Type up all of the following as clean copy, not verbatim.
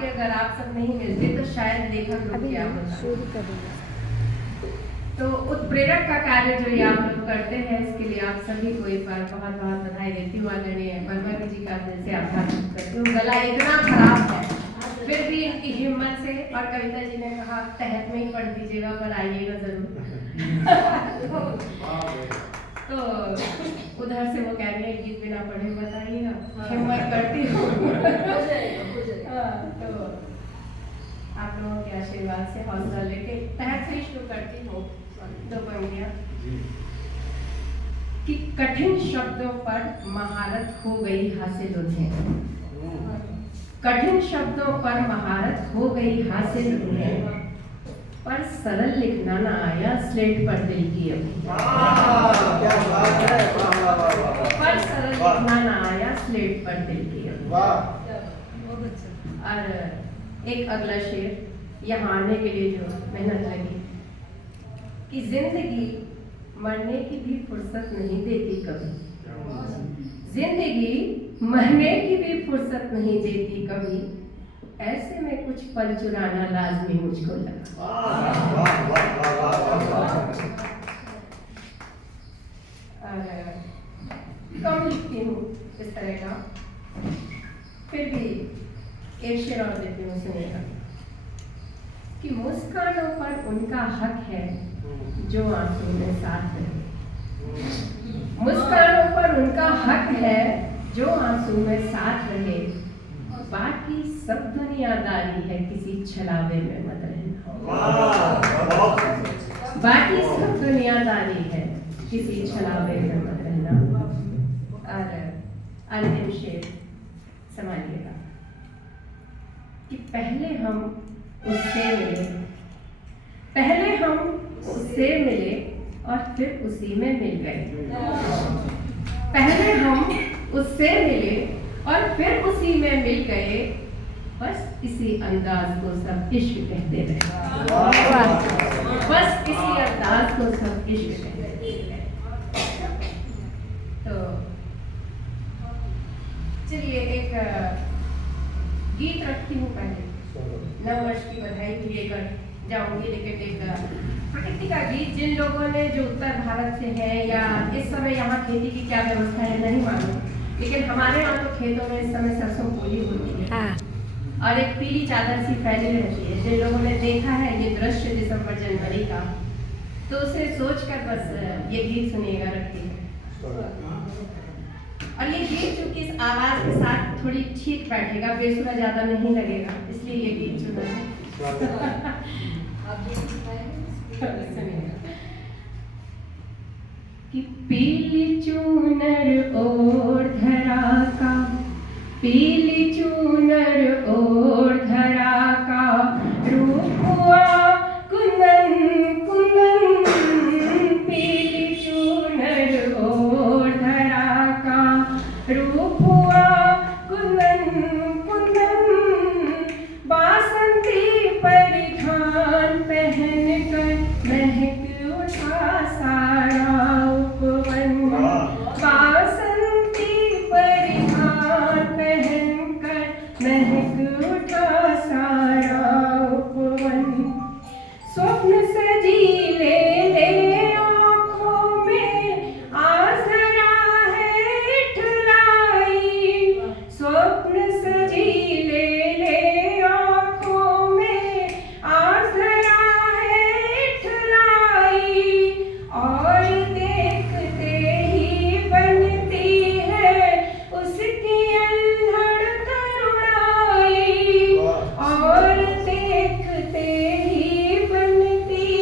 के अगर आप सब नहीं मिलते तो शायद लेखक लोग क्या होता। तो उत्प्रेरक का कार्य जो ये आप लोग करते हैं, इसके लिए आप सभी को एक बार बहुत बहुत बधाई देती हूँ। आदरणीय वर्मा जी का दिल से आभार करती हूँ। गला इतना खराब है फिर भी इनकी हिम्मत से, और कविता जी ने कहा तहत में ही पढ़ दीजिएगा पर आइएगा जरूर। तो उधर से वो कह रही है गीत बिना पढ़े बताइएगा, हिम्मत करती हूँ। तो आप लोगों के आशीर्वाद से हौसला लेके तहत से शुरू करती हूँ। दो पंक्तियाँ कि कठिन शब्दों पर महारत हो गई हासिल उन्हें, कठिन शब्दों पर महारत हो गई हासिल उन्हें, पर सरल लिखना ना आया स्लेट पर दिल की अभी, पर सरल लिखना ना आया स्लेट पर दिल की अभी। और एक अगला शेर यहाँ आने के लिए जो मेहनत लगी कि जिंदगी मरने की भी फुर्सत नहीं देती कभी, जिंदगी मरने की भी फुर्सत नहीं देती कभी, ऐसे में कुछ पल चुराना लाजमी मुझको लगा। कम लिखती हूँ इस तरह का, फिर भी एक शेर और देती हूँ सुनिएगा कि मुस्कानों पर उनका हक है जो आंसू में साथ रहे, मुस्कानों पर उनका हक है जो आंसू में साथ रहे, बाकी सब दुनियादारी है किसी छलावे में मत रहना, बाकी सब दुनियादारी है किसी छलावे में मत रहना। और अंतिम शेर संभालिएगा कि पहले हम उससे मिले, पहले हम उससे मिले और फिर उसी में मिल गए, पहले हम उससे मिले और फिर उसी में मिल गए, बस इसी अंदाज को सब इश्क कहते रहे, बस इसी अंदाज को सब इश्क कहते रहे। तो चलिए एक गीत रखती हूँ, पहले नववर्ष की बधाई भी लेकर जाऊंगी, लेकिन एक प्रकृति का गीत जिन लोगों ने जो उत्तर भारत से है या इस समय यहाँ खेती की क्या व्यवस्था है नहीं मालूम, लेकिन हमारे यहाँ तो खेतों में इस समय सरसों बोली होती है और एक पीली चादर सी फैली रहती है। जिन लोगों ने देखा है ये दृश्य दिसंबर जनवरी का, तो उसे सोचकर बस ये गीत सुनिएगा रखती है। और ये गीत चूंकि इस आवाज के साथ थोड़ी ठीक बैठेगा, बेसुरा ज्यादा नहीं लगेगा, इसलिए ये गीत चुना है। कि पीली चूनर ओढ़ धरा का, पीली चूनर ओढ़ धरा का, रूप हुआ कुंदन कुंदन, पीली चूनर ओढ़ धरा का, रूप हुआ कुंदन कुंदन, बासंती परिधान पहन कर महक उठा सारा उपवन, बासंती परिधान पहन कर महक उठा सारा उपवन, स्वप्न सजी ले आँखों में आसरा है इठलाई, स्वप्न सजी ले आँखों में आसरा है इठलाई, और देखते ही बनती है उसकी अल्हड़ करुणाई, और देखते ही बनती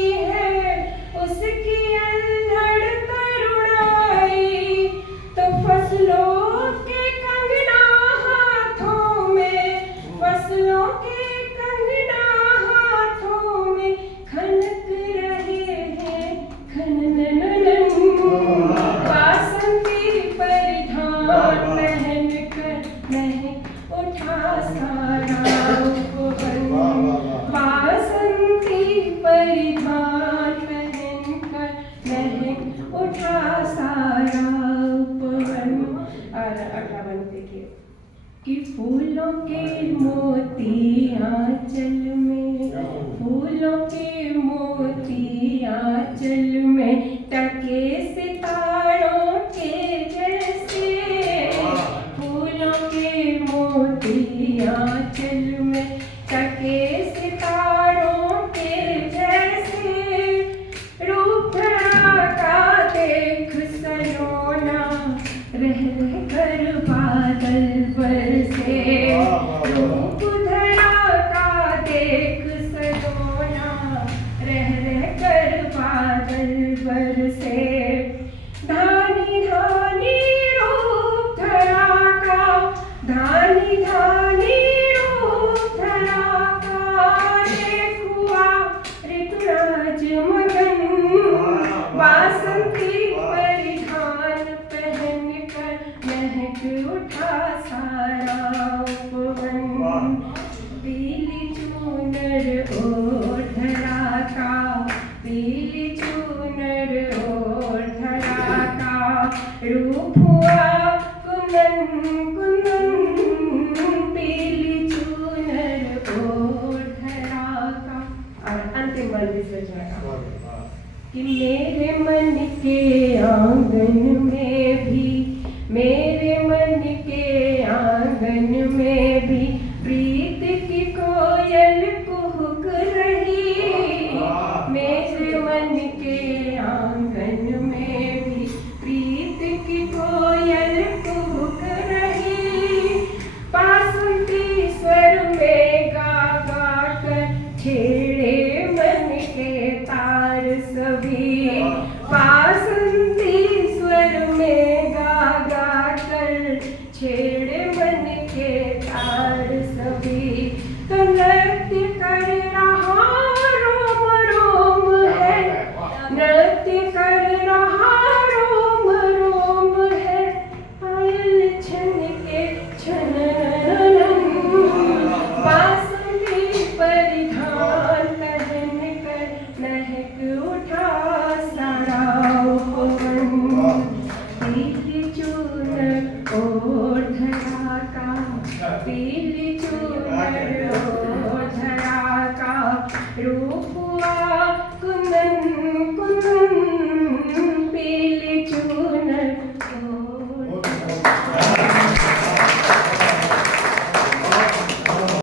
पीली चूनर ओढ़ा का, पीली चूनर ओढ़ा का, रूप हुआ कुंदन कुंदन, पीली चूनर ओढ़ा का। और अंतिम बल विसर्जन का कि मेरे मन के आंगन में भी, मेरे मन के आंगन में भी प्रीत की कोयल कुहुक रही, मेरे मन के आंगन में भी प्रीत की कोयल कुहुक रही, बांसुरी स्वर में गा गा कर छेड़े मन के तार सभी, बांसुरी स्वर में गा गा कर छेड़े मन के तार सभी, तो नृत्य कर रहा रोम रोम है, नृत्य कर रहा रोम रोम है, पायल छन के छननन, बांसुरी परिधान पहन कर महक उठा सारा पवन, पीली चूनर ओढ़ा का, पीली चूनर ओढ़ा का, रूप हुआ कुंदन कुंदन,